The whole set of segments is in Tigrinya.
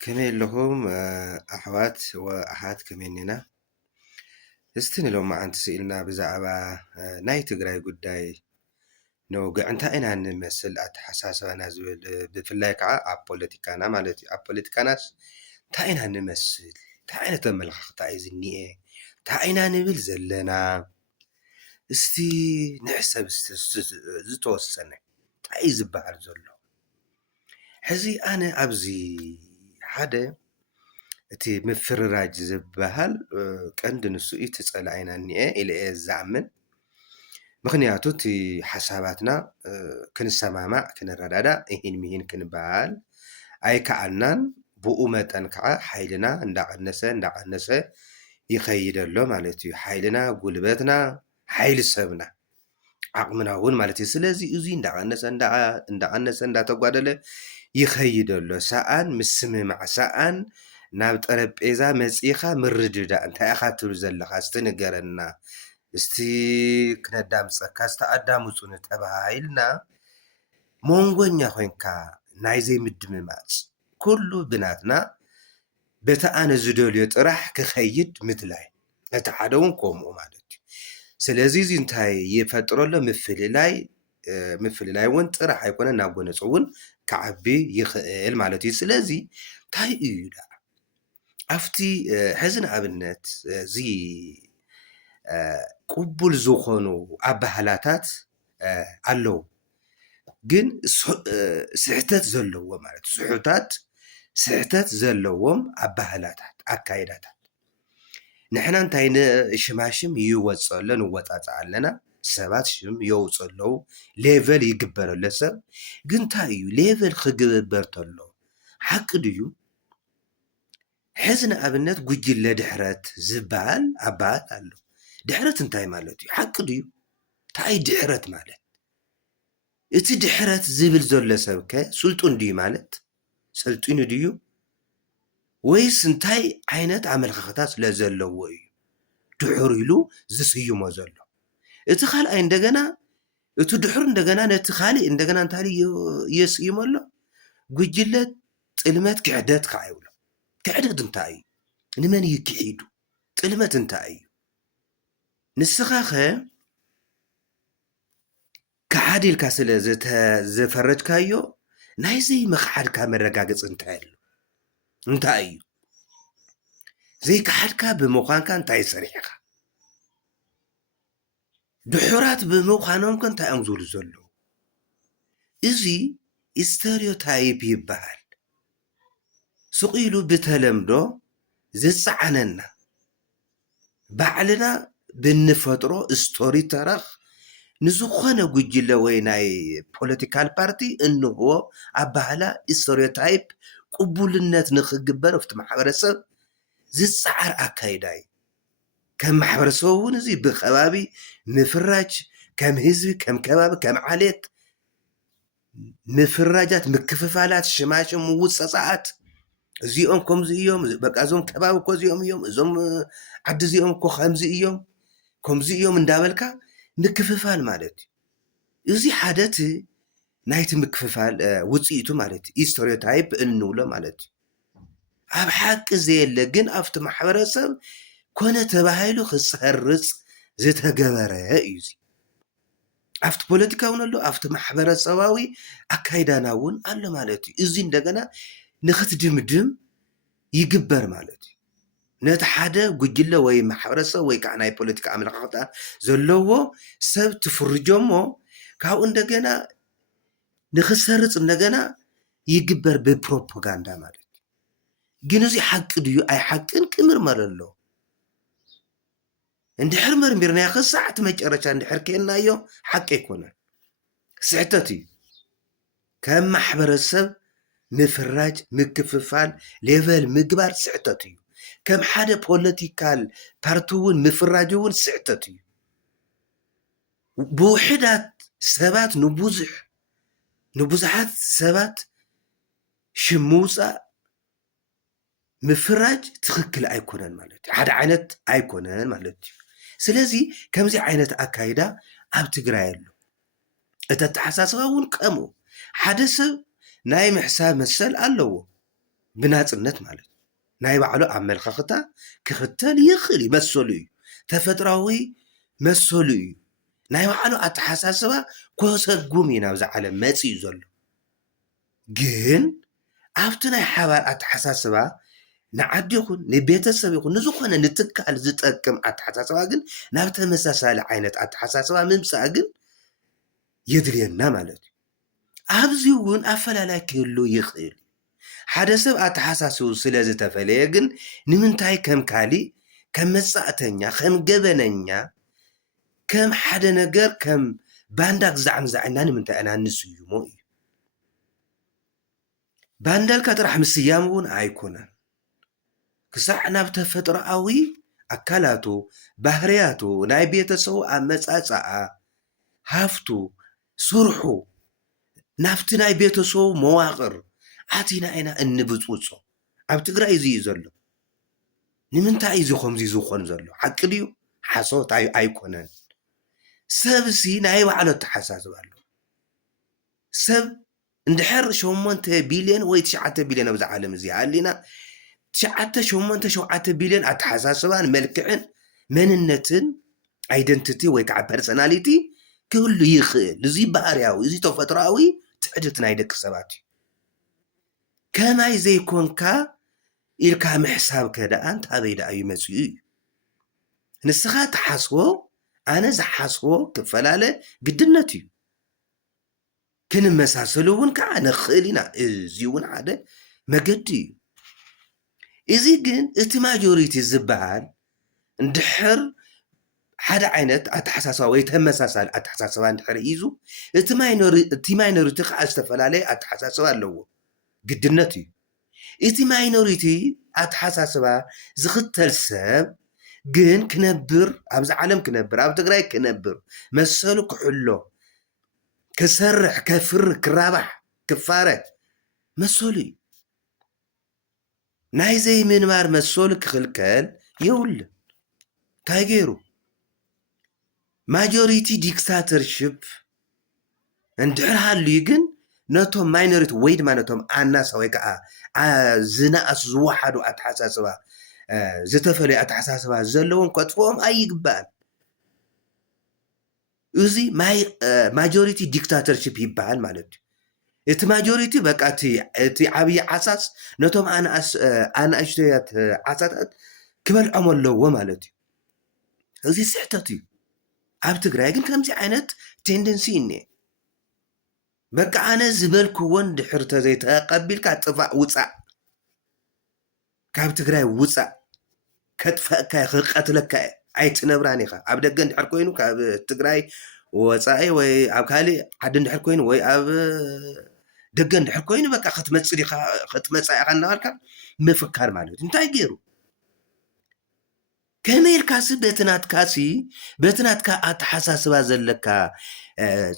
كمين لهم أحوات وأحات كميننا استني لهم عن تسئلنا بزعبة ناي تقرأي قداي نوقع انت اينا نمثل اتحساسة نازل بفلايك بوليتيكانا مالتي بوليتيكاناس تا اينا نمثل تا اينا تملخ تعيزني ايه تا اينا نبل زلنا استي نحسب زتوسنة تعيز بحر زلو حزي انا ابزي حدا እቲ ምፍርራጅ ዝበሃል ቀንዲ ንሱ እዩ ትጸላኢና እኒአ ኢለ እየ ዝኣምን ምክንያቱ እቲ ሓሳባትና ክንሰማማዕ ክንረዳዳእ ይህን ምሂን ክንበሃል ኣይከኣልናን ብኡ መጠን ከዓ ሓይልና እንዳቐነሰ ይኸይድ ኣሎ ማለት እዩ ሓይልና ጉልበትና ሓይሊ ሰብና ዓቕምና እውን ማለት እዩ ስለዚ እዙይ እንዳቐነሰ እንዳተጓደለ ይኸይድ ኣሎ ሰኣን ምስምማዕ ሰኣን ናብ ጠረጴዛ መጺኻ ምርድዳእ እንታይ ኢኻ ትብል ዘለኻ እስቲ ንገረና እስቲ ክነዳምፀካ ዝተኣዳምፁን ተባሂልና ሞንጎኛ ኮይንካ ናይ ዘይምድምማፅ ኩሉ ብናትና በታ ኣነ ዝደልዮ ጥራሕ ክኸይድ ምድላይ እቲ ሓደ እውን ከምኡ ማለት እዩ ስለዚ እዚ እንታይ ይፈጥረሎ ምፍልላይ እውን ጥራሕ ኣይኮነ ናብ ጎነፁ እውን ክዓቢ ይኽእል ማለት እዩ ስለዚ እንታይ እዩ ዳ ኣብቲ ሕዚ ንኣብነት እዚ ቅቡል ዝኾኑ ኣባህላታት ኣለዉ ግን ስሕተት ዘለዎ ማለት ስሕተት ዘለዎም ኣባህላታት ኣካይዳታት ንሕና እንታይ ሽማሽም ይወፅእ ኣሎ ንወፃፅእ ኣለና ሰባት ሽም የውፅእ ኣለዉ ሌቨል ይግበረሎ ሰብ ግን እንታይ እዩ ሌቨል ክግበር ተሎ ሓቂ ድዩ ሕዚ ንኣብነት ጉጅለ ድሕረት ዝበሃል ኣባህል ኣሎ ድሕረት እንታይ ማለት እዩ ሓቂ ድዩ እንታይ ድሕረት ማለት እቲ ድሕረት ዝብል ዘሎ ሰብከ ስልጡን ድዩ ማለት ሰልጢኑ ድዩ ወይስ እንታይ ዓይነት ኣመለኻኽታ ስለ ዘለዎ እዩ ድሑር ኢሉ ዝስይሞ ዘሎ እቲ ካልኣይ እንደገና እቲ ድሑር እንደገና ነቲ ካሊእ እንደገና እንታይ የስይሞ ኣሎ ጉጅለ ጥልመት ክሕደት ከዓ ይብሎ ክሕደት እንታይ እዩ ንመን ይክሒዱ ጥልመት እንታይ እዩ ንስኻ ኸ ክሓዲ ኢልካ ስለ ዘፈረጅካዮ ናይ ዘይምኽሓድካ መረጋገፂ እንታይ ኣሎ እንታይ እዩ ዘይክሓድካ ብምዃንካ እንታይ ሰሪሕኻ ድሑራት ብምዃኖም ከ እንታይ እዮም ዝብሉ ዘለዉ እዚ ስቴሪዮታይፕ ይበሃል ስቑኢሉ ብተለምዶ ዝፀዓነና ባዕልና ብንፈጥሮ ስቶሪ ተረኽ ንዝኾነ ጉጅለ ወይ ናይ ፖለቲካል ፓርቲ እንህቦ ኣባህላ ስቴሪዮታይፕ ቅቡልነት ንኽግበር ኣብቲ ማሕበረሰብ ዝፀዓር ኣካይዳ እዩ ከም ማሕበረሰብ እውን እዚ ብኸባቢ ምፍራጅ ከም ህዝቢ ከም ከባቢ ከም ዓሌት ምፍራጃት ምክፍፋላት ሽማሽም ውፅፃዓት እዚኦም ከምዚ እዮም በቃ እዞም ከባቢ እኮ እዚኦም እዮም እዞም ዓዲ እዚኦም እኮ ከምዚ እዮም ከምዚ እዮም እንዳበልካ ምክፍፋል ማለት እዩ እዚ ሓደቲ ናይቲ ምክፍፋል ውፅኢቱ ማለት እዩ ስቴሪዮታይፕ እንብሎ ማለት እዩ ኣብ ሓቂ ዘየለ ግን ኣብቲ ማሕበረሰብ ኮነ ተባሂሉ ክሰርፅ ዝተገበረ እዩ እዚ ኣብቲ ፖለቲካ እውን ኣሎ ኣብቲ ማሕበረሰባዊ ኣካይዳና እውን ኣሎ ማለት እዩ እዚ እንደገና ንኽትድምድም ይግበር ማለት እዩ ነቲ ሓደ ጉጅለ ወይ ማሕበረሰብ ወይ ከዓ ናይ ፖለቲካ ኣመለኻኽታ ዘለዎ ሰብ ትፍርጆሞ ካብኡ እንደገና ንኽሰርፅ እንደገና ይግበር ብፕሮፓጋንዳ ማለት እዩ ግን እዚ ሓቂ ድዩ ኣይ ሓቅን ክምርመር ኣሎ እንድሕር መርሚርናዮ ክሳዕቲ መጨረሻ እንድሕር ከየናዮ ሓቂ ኣይኮነን ስሕተት እዩ ከም ማሕበረሰብ ምፍራጅ ምክፍፋል ሌቨል ምግባር ስሕተት እዩ ከም ሓደ ፖለቲካል ፓርቲ እውን ምፍራጅ እውን ስሕተት እዩ ብውሕዳት ሰባት ንብዙሓት ሰባት ሽም ምውፃእ ምፍራጅ ትክክል ኣይኮነን ማለት እዩ ሓደ ዓይነት ኣይኮነን ማለት እዩ ስለዚ ከምዚ ዓይነት ኣካይዳ ኣብ ትግራይ ኣሎ እቲ ኣተሓሳስባ እውን ከምኡ ሓደ ሰብ ናይ ምሕሳብ መሰል ኣለዎ ብናጽነት ማለት ናይ ባዕሉ ኣመለኻኽታ ክኽተል ይኽእል ይመሰሉ እዩ ተፈጥራዊ መሰሉ እዩ ናይ ባዕሉ ኣተሓሳስባ ኮሰጉም እዩ ናብዚ ዓለም መፂኡ ዘሎ ግን ኣብቲ ናይ ሓባር ኣተሓሳስባ ንዓዲ ይኹን ንቤተሰብ ይኹን ንዝኾነ ንትካል ዝጠቅም ኣተሓሳስባ ግን ናብ ተመሳሳሊ ዓይነት ኣተሓሳስባ ምምፃእ ግን የድልየና ማለት እዩ ኣብዚ እውን ኣፈላላይ ክህሉ ይኽእል ሓደ ሰብ ኣተሓሳስቡ ስለ ዝተፈለየ ግን ንምንታይ ከም ካሊእ ከም መጻእተኛ ከም ገበነኛ ከም ሓደ ነገር ከም ባንዳ ክዛዕምዛዕና ንምንታይ ኢና ንስዩሞ እዩ ባንዳልካ ጥራሕ ምስያም እውን ኣይኮነን ክሳዕ ናብ ተፈጥሮኣዊ ኣካላቱ ባህርያቱ ናይ ቤተሰቡ ኣመጻጽኣ ሃፍቱ ስርሑ ናብቲ ናይ ቤተሰቡ መዋቕር ኣቲና ኢና እንብፅውፆ ኣብ ትግራይ እዚ እዩ ዘሎ ንምንታይ እዩ ከምዚ ዝኾን ዘሎ ሓቂ ድዩ ሓሶት ኣይኮነን ሰብሲ ናይ ባዕሉ ኣተሓሳስባ ኣሎ ሰብ እንድሕር 8 ቢልዮን ወይ 9 ቢልዮን ኣብዚ ዓለም እዚ ሃሊና 9-8-7 ቢልዮን ኣተሓሳስባን መልክዕን መንነትን ኣይደንቲቲ ወይ ከዓ ፐርሰናሊቲ ክህሉ ይኽእል እዚ ባህርያዊ እዚ ተፈጥሮኣዊ ትዕድት ናይ ደቂ ሰባት እዩ ከማይ ዘይኮንካ ኢልካ ምሕሳብ ከደኣ እንታበይ ደኣ ይመፅኡ እዩ ንስኻ ተሓስቦ ኣነ ዝሓስቦ ክፈላለ ግድነት እዩ ክንመሳሰሉ እውን ከዓ ንኽእል ኢና እዚ እውን ሓደ መገዲ እዩ እዚ ግን እቲ ማጆሪቲ ዝበሃል እንድሕር ሓደ ዓይነት ኣተሓሳስባ ወይ ተመሳሳሊ ኣተሓሳስባ እንድሕር ሒዙ እቲ ማይኖሪቲ ከዓ ዝተፈላለየ ኣተሓሳስባ ኣለዎ ግድነት እዩ እቲ ማይኖሪቲ ኣተሓሳስባ ዝኽተል ሰብ ግን ክነብር ኣብዚ ዓለም ክነብር ኣብ ትግራይ ክነብር መሰሉ ክሕሎ ክሰርሕ ከፍርህ ክራባሕ ክፋረድ መሰሉ እዩ ናይ ዘይምንባር መሰሉ ክኽልከል የብሉን እንታይ ገይሩ ማጆሪቲ ዲክታተርሽፕ እንድሕር ሃልዩ ግን ነቶም ማይኖሪቲ ወይ ድማ ነቶም ኣናሳ ወይ ከዓ ዝነኣሱ ዝወሓዱ ኣተሓሳስባ ዝተፈለዩ ኣተሓሳስባ ዘለዎም ከጥፍኦም ኣይግባእን እዚ ማጆሪቲ ዲክታተርሽፕ ይበሃል ማለት እዩ እቲ ማጆሪቲ በቃ እቲ ዓብይ ዓሳስ ነቶም ኣናእሽተያት ዓሳታት ክበልዖም ኣለዎ ማለት እዩ እዚ ስሕተት እዩ ኣብ ትግራይ ግን ከምዚ ዓይነት ቴንደንሲ እኒአ በቃ ኣነ ዝበልክዎን ድሕር ተዘይተቐቢልካ ጥፋእ ውፃእ ካብ ትግራይ ውፃእ ከጥፈአካ ክቀትለካ ኣይትነብራን ኢኻ ኣብ ደገ እንድሕር ኮይኑ ካብ ትግራይ ወፃኢ ወይ ኣብ ካሊእ ዓዲ እንድሕር ኮይኑ ወይ ኣብ ደገ እንድሕር ኮይኑ በቃ ክትመፅእ ኢኻ እናበልካ ምፍካር ማለት እዩ እንታይ ገይሩ ከመይ ኢልካሲ በቲ ናትካ ኣተሓሳስባ ዘለካ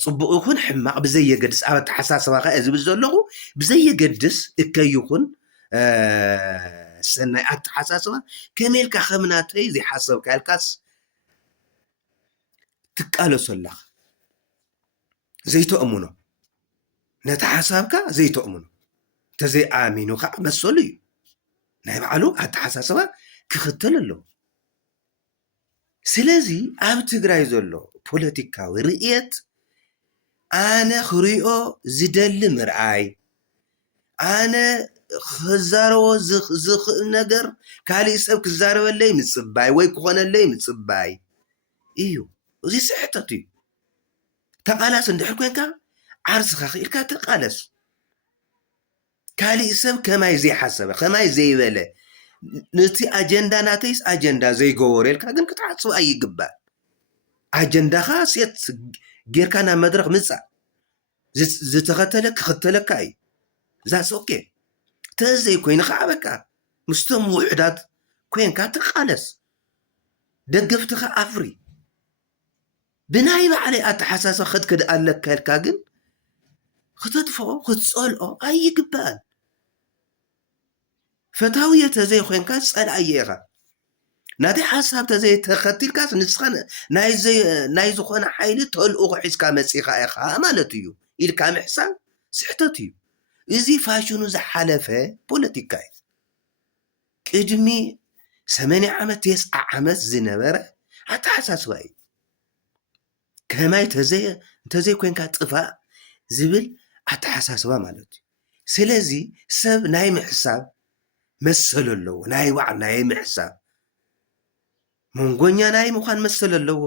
ፅቡቕ ይኹን ሕማቕ ብዘየገድስ ኣብ ኣተሓሳስባኻ እዚ ዘለኹ ብዘየገድስ እከይ ይኹን ሰናይ ኣተሓሳስባ ከመይ ኢልካ ከም ናተይ ዘይሓሰብካ ኢልካስ ትቃለሶ ኣለኻ ዘይተእምኖ ነቲ ሓሳብካ ዘይተእምኖ ተዘይኣሚኑ ከዓ መሰሉ እዩ ናይ ባዕሉ ኣተሓሳስባ ክኽተል ኣለዎ ስለዚ ኣብ ትግራይ ዘሎ ፖለቲካዊ ርኤት ኣነ ክሪኦ ዝደሊ ምርኣይ ኣነ ክዛረቦ ዝኽእል ነገር ካሊእ ሰብ ክዛረበለይ ምፅባይ ወይ ክኾነለይ ምፅባይ እዩ እዚ ስሕተት እዩ ተቃላስ እንድሕር ኮንካ ዓርስኻ ክኢልካ ተቃለስ ካሊእ ሰብ ከማይ ዘይሓሰበ ከማይ ዘይበለ ነቲ ኣጀንዳ ናተይስ ኣጀንዳ ዘይገበሮ ኢልካ ግን ክትሓስብ ኣይግባእ ኣጀንዳኻ ሴት ጌርካ ናብ መድረክ ምፃእ ዝተኸተለ ክኽተለካ እዩ ዛስ ኦኬ ተዘይኮይኑ ከዓ በቃ ምስቶም ውሕዳት ኮንካ ትቃለስ ደገፍትኻ ኣፍሪ ብናይ ባዕለይ ኣተሓሳስባ ክትክድ ኣለካ ኢልካ ግን ክተጥፍኦ ክትፀልኦ ኣይግባእን ፈታውየ ተዘይኮንካ ፀላእየ ኢኻ ናተይ ሓሳብ ተዘይተኸቲልካስ ንስኻ ናይ ዝኾነ ሓይሊ ተልእኾ ሒዝካ መፂኻ ኢኻ ማለት እዩ ኢልካ ምሕሳብ ስሕተት እዩ እዚ ፋሽኑ ዝሓለፈ ፖለቲካ እዩ ቅድሚ 80 ዓመት 90 ዓመት ዝነበረ ኣተሓሳስባ እዩ ከማይ እንተዘይ ኮንካ ጥፋእ ዝብል ኣተሓሳስባ ማለት እዩ ስለዚ ሰብ ናይ ምሕሳብ መሰል ኣለዎ ናይ ባዕሉ ናይ ምሕሳብ መንጎኛ ናይ ምዃን መሰል ኣለዎ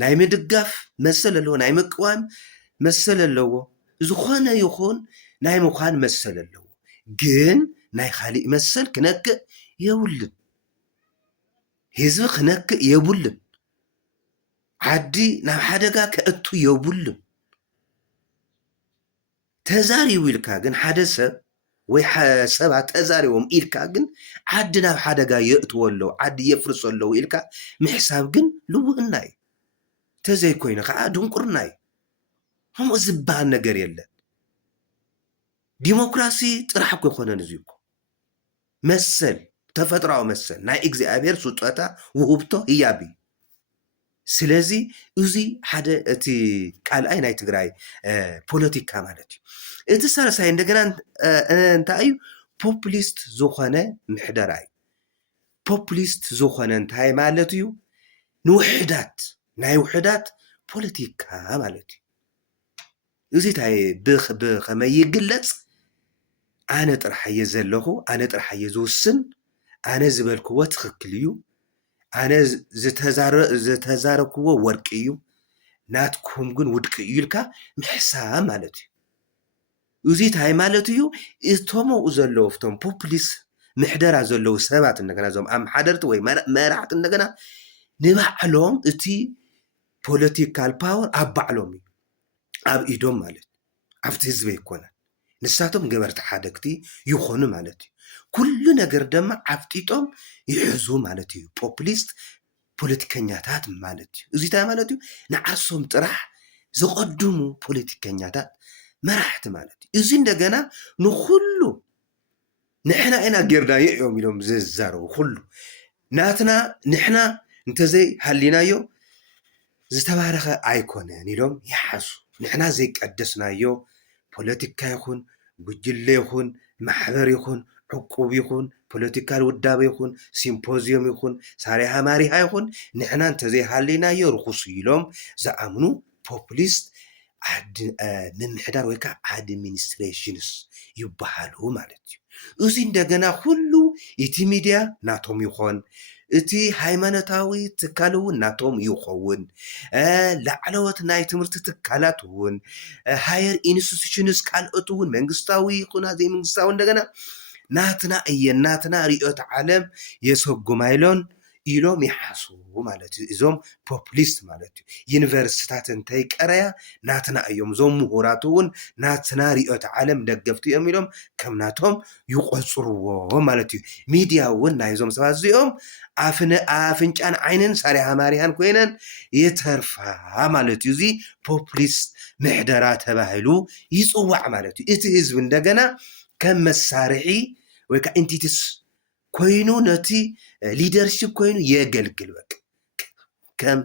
ናይ ምድጋፍ መሰል ኣለዎ ናይ ምቅዋም መሰል ኣለዎ ዝኾነ ይኹን ናይ ምዃን መሰል ኣለዎ ግን ናይ ካሊእ መሰል ክነክእ የብሉን ህዝቢ ክነክእ የብሉን ዓዲ ናብ ሓደጋ ከእቱ የብሉን ተዛሪቡ ኢልካ ግን ሓደ ሰብ ወይ ሰባት ተዛሪቦም ኢልካ ግን ዓዲ ናብ ሓደጋ የእትዎ ኣለዉ ዓዲ የፍርሶ ኣለዉ ኢልካ ምሕሳብ ግን ልውእና እዩ ተዘይኮይኑ ከዓ ድንቁርና እዩ ከምኡ ዝበሃል ነገር የለን ዲሞክራሲ ጥራሕ እኮ ይኮነን እዚ እኮ መሰል ተፈጥራዊ መሰል ናይ እግዚኣብሔር ስጦታ ውህብቶ ህያብ እዩ ስለዚ እዚ ሓደ እቲ ካልኣይ ናይ ትግራይ ፖለቲካ ማለት እዩ እቲ ሳልሳይ እንደገና እንታይ እዩ ፖፑሊስት ዝኾነ ምሕደራ እዩ ፖፑሊስት ዝኾነ እንታይ ማለት እዩ ንውሕዳት ናይ ውሕዳት ፖለቲካ ማለት እዩ እዚ እንታይ ብኸመይ ይግለፅ ኣነ ጥራሕ እየ ዘለኹ ኣነ ጥራሕ እየ ዝውስን ኣነ ዝበልክዎ ትክክል እዩ ኣነ ዝተዛረብክዎ ወርቂ እዩ ናትኩም ግን ውድቂ እዩ ኢልካ ምሕሳብ ማለት እዩ እዚ እንታይ ማለት እዩ እቶም ኣብኡ ዘለዉ እቶም ፖፑሊስት ምሕደራ ዘለዉ ሰባት እንደገና እዞም ኣመሓደርቲ ወይ መራሕቲ እንደገና ንባዕሎም እቲ ፖለቲካል ፓወር ኣብ ባዕሎም እዩ ኣብ ኢዶም ማለት ኣብቲ ህዝቢ ኣይኮነን ንሳቶም ገበርቲ ሓደግቲ ይኾኑ ማለት እዩ ኩሉ ነገር ድማ ዓፍጢጦም ይሕዙ ማለት እዩ ፖፑሊስት ፖለቲከኛታት ማለት እዩ እዚ እንታይ ማለት እዩ ንዓርሶም ጥራሕ ዝቐድሙ ፖለቲከኛታት መራሕቲ ማለት እዩ እዚ እንደገና ንኩሉ ንሕና ኢና ጌርናዮ እዮም ኢሎም ዝዛረቡ ኩሉ ናትና ንሕና እንተዘይ ሃሊናዮ ዝተባረኸ ኣይኮነን ኢሎም ይሓሱ ንሕና ዘይቀደስናዮ ፖለቲካ ይኹን ጉጅለ ይኹን ማሕበር ይኹን ዕቁብ ይኹን ፖለቲካል ውዳበ ይኹን ሲምፖዚዮም ይኹን ሳሪሃ ማሪሃ ይኹን ንሕና እንተዘይሃሊናዮ ርኩስ ኢሎም ዝኣምኑ ፖፑሊስት ምምሕዳር ወይ ከዓ ኣድሚኒስትሬሽንስ ይበሃሉ ማለት እዩ እዚ እንደገና ኩሉ እቲ ሚድያ ናቶም ይኾን እቲ ሃይማኖታዊ ትካል እውን ናቶም ይኸውን ላዕለዎት ናይ ትምህርቲ ትካላት እውን ሃየር ኢንስቲትዩሽንስ ካልኦት እውን መንግስታዊ ይኹና ዘይመንግስታዊ እንደገና ናትና እየን ናትና ርዕዮተ ዓለም የሰጉማይሎን ኢሎም ይሓስቡ ማለት እዩ እዞም ፖፑሊስት ማለት እዩ ዩኒቨርሲታት እንታይ ቀረያ ናትና እዮም እዞም ምሁራት እውን ናትና ርዕዮተ ዓለም ደገፍቲ እዮም ኢሎም ከም ናቶም ይቆፅርዎ ማለት እዩ ሚድያ እውን ናይዞም ሰባት እዚኦም ኣፍንጫን ዓይንን ሳሪሃ ማሪሃን ኮይነን የተርፋ ማለት እዩ እዚ ፖፑሊስት ምሕደራ ተባሂሉ ይፅዋዕ ማለት እዩ እቲ ህዝቢ እንደገና ከም መሳርሒ ወይ ከዓ ኢንቲቲስ ኮይኑ ነቲ ሊደርሽፕ ኮይኑ የገልግል በቃ ከም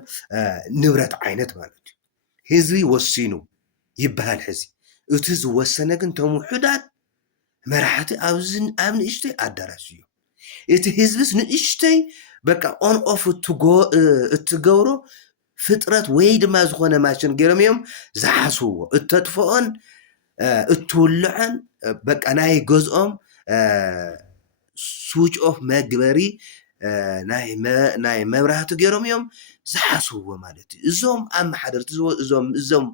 ንብረት ዓይነት ማለት እዩ ህዝቢ ወሲኑ ይበሃል ሕዚ እቲ ዝወሰነ ግን ቶም ውሕዳት መራሕቲ ኣብ ንእሽተይ ኣዳራሽ እዮም እቲ ህዝብስ ንእሽተይ በቃ ኦን ኦፍ እትገብሮ ፍጥረት ወይ ድማ ዝኾነ ማሽን ገይሮም እዮም ዝሓስብዎ እተጥፍኦን እትውልዐን በቃ ናይ ገዝኦም ስዊች ኦፍ መግበሪ ናይ መብራህቲ ገይሮም እዮም ዝሓስብዎ ማለት እዩ እዞም ኣመሓደርቲ እዞም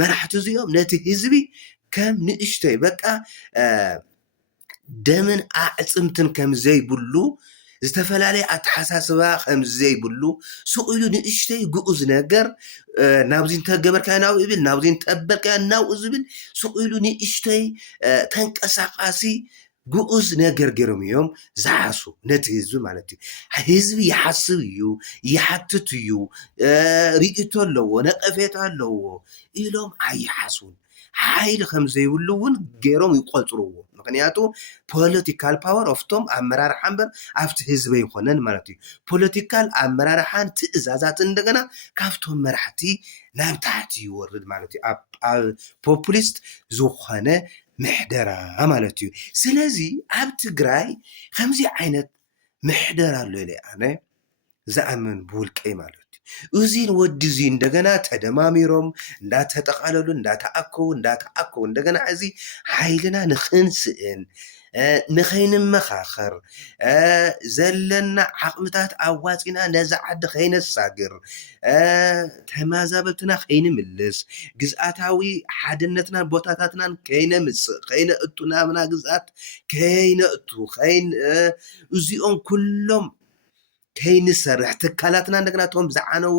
መራሕቲ እዚኦም ነቲ ህዝቢ ከም ንእሽተይ በቃ ደምን ኣዕፅምትን ከም ዘይብሉ ዝተፈላለየ ኣተሓሳስባ ከም ዘይብሉ ስቑኢሉ ንእሽተይ ግኡዝ ነገር ናብዚ እንተገበርካዮ ናብኡ ይብል ናብዚ እንተበልካዮ ናብኡ ዝብል ስቑኢሉ ንእሽተይ ተንቀሳቃሲ ግኡዝ ነገር ገይሮም እዮም ዝሓስቡ ነቲ ህዝቢ ማለት እዩ ህዝቢ ይሓስብ እዩ ይሓትት እዩ ርእቶ ኣለዎ ነቐፌታ ኣለዎ ኢሎም ኣይሓስቡን ሓይሊ ከም ዘይብሉ እውን ገይሮም ይቆፅርዎ ምክንያቱ ፖለቲካል ፓወር ኦፍቶም ኣመራርሓ እምበር ኣብቲ ህዝቢ ይኮነን ማለት እዩ ፖለቲካል ኣመራርሓን ትእዛዛትን እንደገና ካብቶም መራሕቲ ናብ ታሕቲ ይወርድ ማለት እዩ ኣብ ፖፑሊስት ዝኾነ ምሕደራ ማለት እዩ ስለዚ ኣብ ትግራይ ከምዚ ዓይነት ምሕደራ ኣሎ ኢለ ኣነ ዝኣምን ብውልቀይ ማለት እዩ እዚ ወዲ እዚ እንደገና ተደማሚሮም እንዳተጠቃለሉ እንዳተኣከቡ እንደገና እዚ ሓይልና ንክንስእን ንኸይንመኻኸር ዘለና ዓቕምታት ኣዋፂና ነዛ ዓዲ ከይነሳግር ተመዛበልትና ከይንምልስ ግዝኣታዊ ሓድነትናን ቦታታትናን ከይነምፅእ ከይነእቱ ናብና ግዝኣት ከይነእቱ እዚኦም ኩሎም ከይንሰርሕ ትካላትና እንደገና እቶም ዝዓነው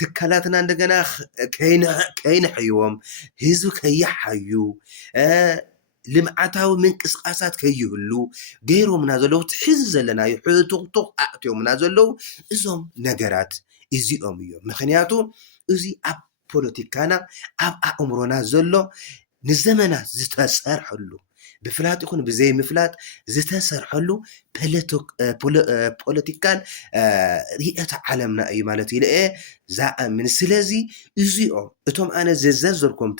ትካላትና እንደገና ከይንሕይዎም ህዝቢ ከይሓዩ ልምዓታዊ ምንቅስቃሳት ከይህሉ ገይሮምና ዘለው ትሕዚ ዘለናዮ ሕቱቕቱቕ ኣእትዮምና ዘለው እዞም ነገራት እዚኦም እዮም ምክንያቱ እዚ ኣብ ፖለቲካና ኣብ ኣእምሮና ዘሎ ንዘመናት ዝተሰርሐሉ ብፍላጥ ይኹን ብዘይ ምፍላጥ ዝተሰርሐሉ ፖለቲካን ርኢተ ዓለምና እዩ ማለት ኢለ ዝኣምን ስለዚ እዚኦም እቶም ኣነ ዘዘርዘርኩም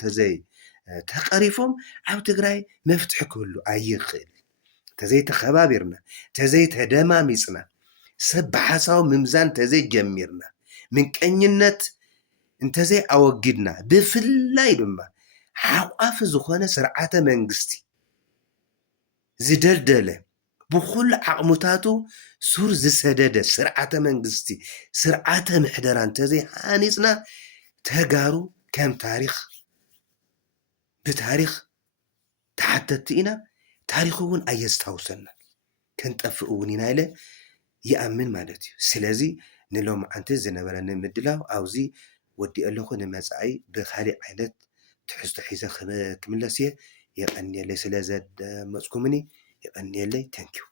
ተቀሪፎም ኣብ ትግራይ መፍትሒ ክህሉ ኣይኽእል ተዘይ ተኸባቢርና ተዘይ ተደማሚፅና ሰብ ብሓሳዊ ምምዛን ተዘይ ጀሚርና ምንቀኝነት እንተዘይ ኣወጊድና ብፍላይ ድማ ሓቋፊ ዝኾነ ስርዓተ መንግስቲ ዝደልደለ ብኩሉ ዓቕሙታቱ ሱር ዝሰደደ ስርዓተ መንግስቲ ስርዓተ ምሕደራ እንተዘይ ሃኒፅና ተጋሩ ከም ታሪክ ብታሪክ ተሓተቲ ኢና ታሪክ እውን ኣየስታውሰና ክንጠፍእ እውን ኢና ኢለ ይኣምን ማለት እዩ ስለዚ ንሎማዓንቲ ዝነበረኒ ምድላው ኣብዚ ወዲእ ኣለኹ ንመፃኢ ብካሊእ ዓይነት ትሕዝቶ ሒዘ ክምለስ እየ የቀኒየለይ ስለ ዘደመፅኩምኒ የቀኒየለይ ተንኪዩ